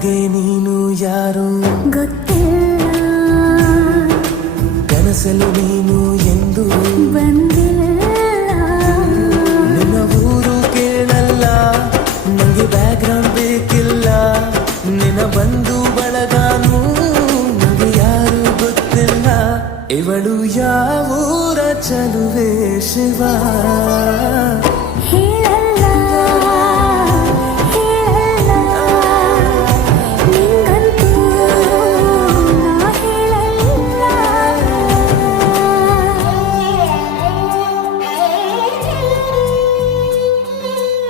ನನಗೆ ನೀನು ಯಾರು ಗೊತ್ತಿಲ್ಲ, ಕನಸಲು ನೀನು ಎಂದು ಬಂದಿಲ್ಲ. ನಿನ್ನ ಊರು ಕೇಳಲ್ಲ, ನಂಗೆ ಬ್ಯಾಕ್ಗ್ರೌಂಡ್ ಬೇಕಿಲ್ಲ. ನಿನ್ನ ಬಂಧು ಬಳಗಾನು ನಂಗೆ ಯಾರು ಗೊತ್ತಿಲ್ಲ. ಇವಳು ಯಾವೂರ ಚಲುವೆ ಶಿವ.